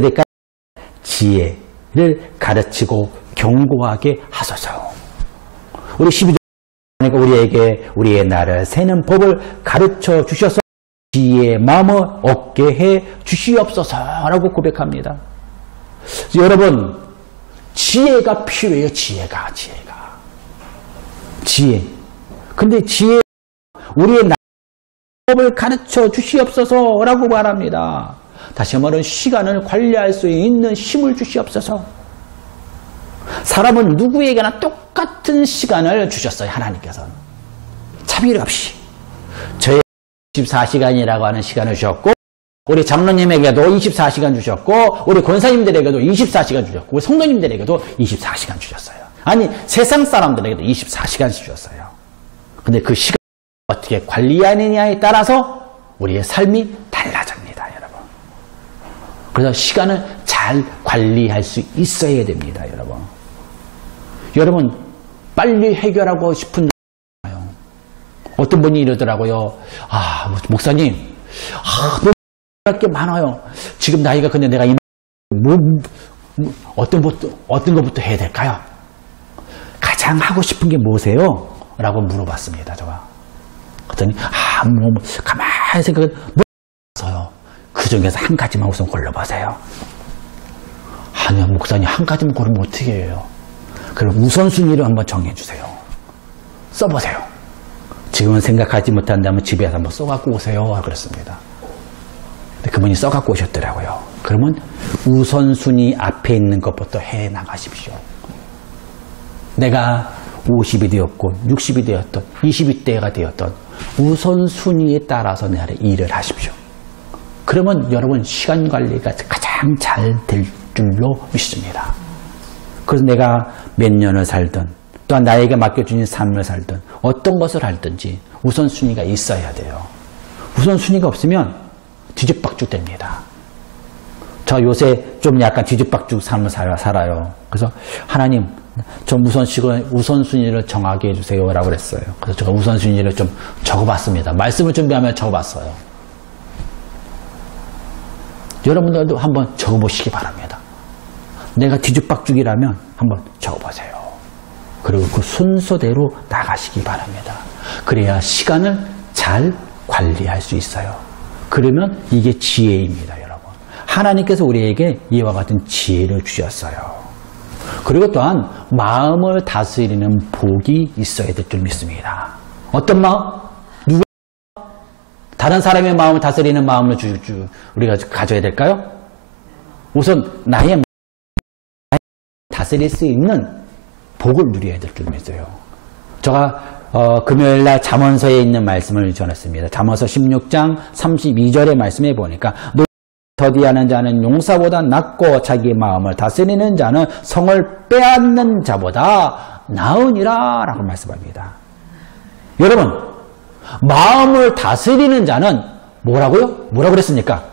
될까요? 지혜를 가르치고 경고하게 하소서. 우리 12절 그러니까 우리에게 우리의 날을 새는 법을 가르쳐 주셔서 지혜의 마음을 얻게 해 주시옵소서라고 고백합니다. 여러분, 지혜가 필요해요. 지혜. 근데 지혜, 우리의 날의 법을 가르쳐 주시옵소서라고 말합니다. 다시 말하면 시간을 관리할 수 있는 힘을 주시옵소서. 사람은 누구에게나 똑같은 시간을 주셨어요. 하나님께서는. 차별 없이. 저의 24시간이라고 하는 시간을 주셨고, 우리 장로님에게도 24시간 주셨고, 우리 권사님들에게도 24시간 주셨고, 우리 성도님들에게도 24시간 주셨어요. 아니, 세상 사람들에게도 24시간씩 주셨어요. 근데 그 시간을 어떻게 관리하느냐에 따라서 우리의 삶이 달라집니다, 여러분. 그래서 시간을 잘 관리할 수 있어야 됩니다, 여러분. 여러분, 빨리 해결하고 싶은 거예요. 어떤 분이 이러더라고요. 목사님, 너무 할 게 많아요. 지금 나이가 근데 내가 어떤 것부터 해야 될까요? 가장 하고 싶은 게 뭐세요? 라고 물어봤습니다, 제가. 그랬더니, 가만히 생각해, 뭐어요? 그 중에서 한 가지만 우선 골라보세요. 아니요, 목사님, 한 가지만 고르면 어떻게 해요? 그럼 우선순위를 한번 정해주세요. 써보세요. 지금은 생각하지 못한다면 집에서 한번 써갖고 오세요. 그랬습니다. 근데 그분이 써갖고 오셨더라고요. 그러면 우선순위 앞에 있는 것부터 해 나가십시오. 내가 50이 되었고 60이 되었던 20대가 되었던 우선순위에 따라서 내 일을 하십시오. 그러면 여러분 시간 관리가 가장 잘 될 줄로 믿습니다. 그래서 내가 몇 년을 살든 또한 나에게 맡겨주신 삶을 살든 어떤 것을 할든지 우선순위가 있어야 돼요. 우선순위가 없으면 뒤죽박죽 됩니다. 저 요새 좀 약간 뒤죽박죽 삶을 살아요. 그래서 하나님 좀 우선순위를 정하게 해주세요 라고 그랬어요. 그래서 제가 우선순위를 좀 적어봤습니다. 말씀을 준비하며 적어봤어요. 여러분들도 한번 적어보시기 바랍니다. 내가 뒤죽박죽이라면 한번 적어보세요. 그리고 그 순서대로 나가시기 바랍니다. 그래야 시간을 잘 관리할 수 있어요. 그러면 이게 지혜입니다, 여러분. 하나님께서 우리에게 이와 같은 지혜를 주셨어요. 그리고 또한 마음을 다스리는 복이 있어야 될 줄 믿습니다. 어떤 마음? 누구? 다른 사람의 마음을 다스리는 마음을 우리가 가져야 될까요? 우선 나의 마음을 다스릴 수 있는 복을 누려야 될 줄 믿어요. 제가 금요일날 잠언서에 있는 말씀을 전했습니다. 잠언서 16장 32절의 말씀에 보니까 더디하는 자는 용사보다 낫고 자기 마음을 다스리는 자는 성을 빼앗는 자보다 나으니라 라고 말씀합니다. 여러분, 마음을 다스리는 자는 뭐라고요? 뭐라고 그랬습니까?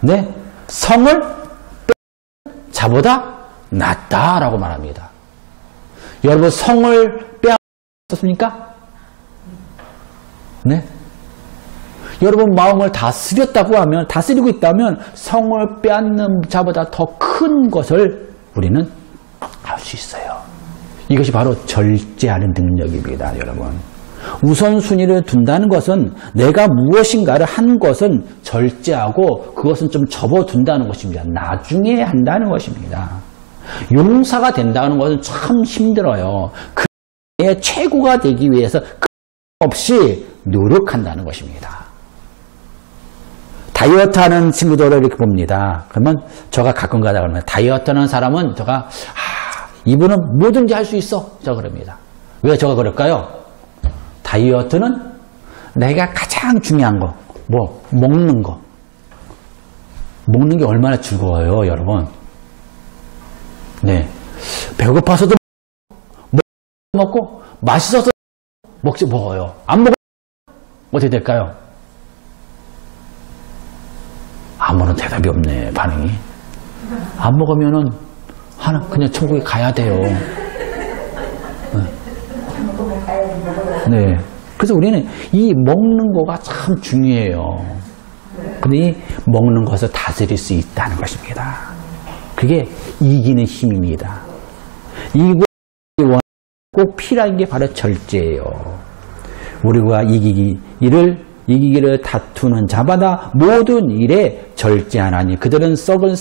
네, 성을 빼앗는 자보다 낫다라고 말합니다. 여러분, 성을 빼앗았습니까? 네. 여러분 마음을 다스렸다고 하면, 다스리고 있다면 성을 빼앗는 자보다 더 큰 것을 우리는 할 수 있어요. 이것이 바로 절제하는 능력입니다, 여러분. 우선순위를 둔다는 것은 내가 무엇인가를 한 것은 절제하고 그것은 좀 접어둔다는 것입니다. 나중에 한다는 것입니다. 용사가 된다는 것은 참 힘들어요. 그의 최고가 되기 위해서 없이 노력한다는 것입니다. 다이어트 하는 친구들을 이렇게 봅니다. 그러면 제가 가끔 가다 그러면 다이어트 하는 사람은 제가 이분은 뭐든지 할 수 있어. 저 그럽니다. 왜 제가 그럴까요? 다이어트는 내가 가장 중요한 거, 먹는 거. 먹는 게 얼마나 즐거워요, 여러분. 네. 배고파서도 먹고, 맛있어서 먹어요. 안 먹으면 어떻게 될까요? 아무런 대답이 없네, 반응이. 안 먹으면은, 그냥 천국에 가야 돼요. 네. 그래서 우리는 이 먹는 거가 참 중요해요. 그러니 먹는 것을 다스릴 수 있다는 것입니다. 그게 이기는 힘입니다. 이기고 꼭 필요한 게 바로 절제예요. 우리가 이기기를 다투는 자마다 모든 일에 절제하나니 그들은 썩을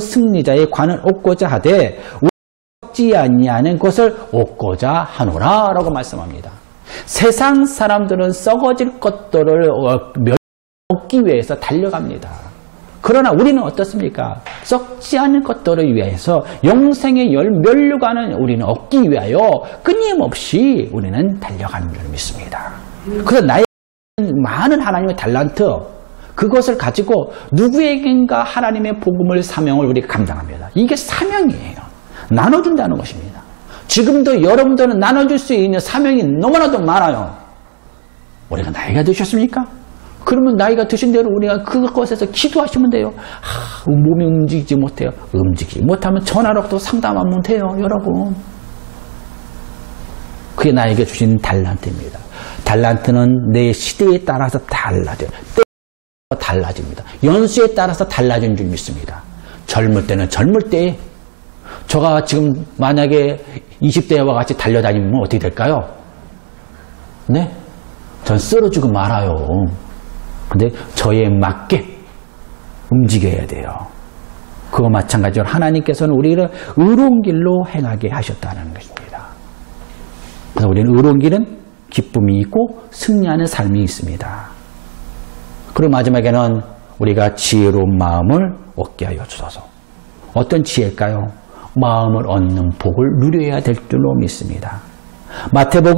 승리자의 관을 얻고자 하되 썩지 아니하는 것을 얻고자 하노라 라고 말씀합니다. 세상 사람들은 썩어질 것들을 얻기 위해서 달려갑니다. 그러나 우리는 어떻습니까? 썩지 않은 것들을 위해서 영생의 면류관을 우리는 얻기 위하여 끊임없이 우리는 달려가는 줄 믿습니다. 그래서 나의 많은 하나님의 달란트, 그것을 가지고 누구에겐가 하나님의 복음을 사명을 우리가 감당합니다. 이게 사명이에요. 나눠준다는 것입니다. 지금도 여러분들은 나눠줄 수 있는 사명이 너무나도 많아요. 우리가 나이가 드셨습니까? 그러면 나이가 드신 대로 우리가 그것에서 기도하시면 돼요. 몸이 움직이지 못해요. 움직이지 못하면 전화로 또 상담하면 돼요, 여러분. 그게 나에게 주신 달란트입니다. 달란트는 내 시대에 따라서 달라져요. 때에 달라집니다. 연수에 따라서 달라지는 줄 믿습니다. 젊을 때는 젊을 때에 저가 지금 만약에 20대와 같이 달려다니면 어떻게 될까요? 네? 전 쓰러지고 말아요. 근데 저에 맞게 움직여야 돼요. 그거 마찬가지로 하나님께서는 우리를 의로운 길로 행하게 하셨다는 것입니다. 그래서 우리는 의로운 길은 기쁨이 있고 승리하는 삶이 있습니다. 그리고 마지막에는 우리가 지혜로운 마음을 얻게 하여 주소서. 어떤 지혜일까요? 마음을 얻는 복을 누려야 될 줄로 믿습니다. 마태복음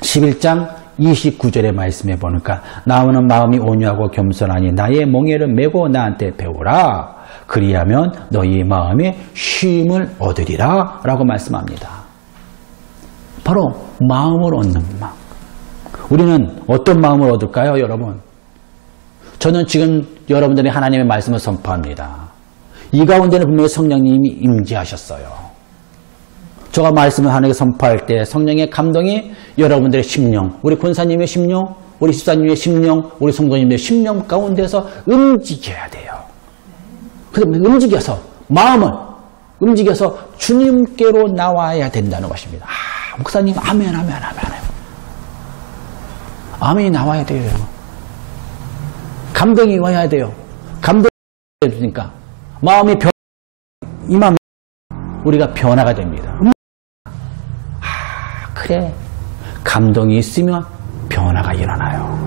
11장 29절의 말씀에 보니까 나오는 마음이 온유하고 겸손하니 나의 멍에를 메고 나한테 배우라. 그리하면 너희 마음에 쉼을 얻으리라 라고 말씀합니다. 바로 마음을 얻는 마음. 우리는 어떤 마음을 얻을까요, 여러분? 저는 지금 여러분들이 하나님의 말씀을 선포합니다. 이 가운데는 분명히 성령님이 임재하셨어요. 제가 말씀을 하나님께 선포할 때 성령의 감동이 여러분들의 심령, 우리 권사님의 심령, 우리 집사님의 심령, 우리 성도님의 심령 가운데서 움직여야 돼요. 그래서 움직여서 마음을 움직여서 주님께로 나와야 된다는 것입니다. 목사님 아멘 아멘 아멘 아멘이 나와야 돼요. 감동이 와야 돼요. 감동이 되니까 마음이 임하면 우리가 변화가 됩니다. 그래, 감동이 있으면 변화가 일어나요.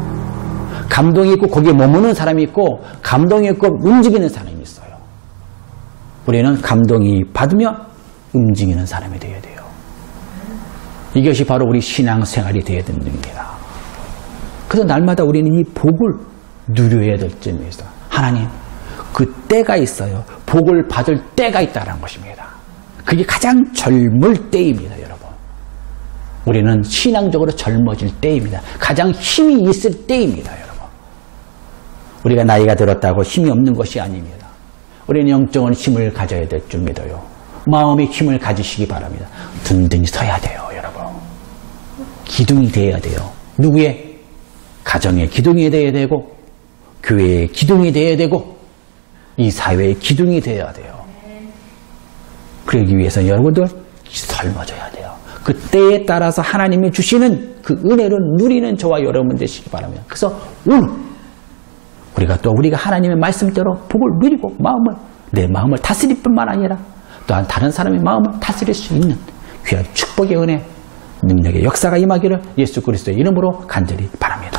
감동이 있고 거기에 머무는 사람이 있고 감동이 있고 움직이는 사람이 있어요. 우리는 감동이 받으면 움직이는 사람이 되어야 돼요. 이것이 바로 우리 신앙생활이 되어야 됩니다. 그래서 날마다 우리는 이 복을 누려야 될 점이 있어요. 하나님, 그 때가 있어요. 복을 받을 때가 있다는 것입니다. 그게 가장 젊을 때입니다, 여러분. 우리는 신앙적으로 젊어질 때입니다. 가장 힘이 있을 때입니다, 여러분. 우리가 나이가 들었다고 힘이 없는 것이 아닙니다. 우리는 영적인 힘을 가져야 될 줄 믿어요. 마음의 힘을 가지시기 바랍니다. 든든히 서야 돼요, 여러분. 기둥이 되어야 돼요. 누구의? 가정의 기둥이 되어야 되고, 교회의 기둥이 되어야 되고, 이 사회의 기둥이 되어야 돼요. 그러기 위해서 여러분들 젊어져야 돼요. 그 때에 따라서 하나님이 주시는 그 은혜를 누리는 저와 여러분 되시기 바랍니다. 그래서 오늘 우리가 하나님의 말씀대로 복을 누리고 내 마음을 다스릴 뿐만 아니라 또한 다른 사람의 마음을 다스릴 수 있는 귀한 축복의 은혜, 능력의 역사가 임하기를 예수 그리스도의 이름으로 간절히 바랍니다.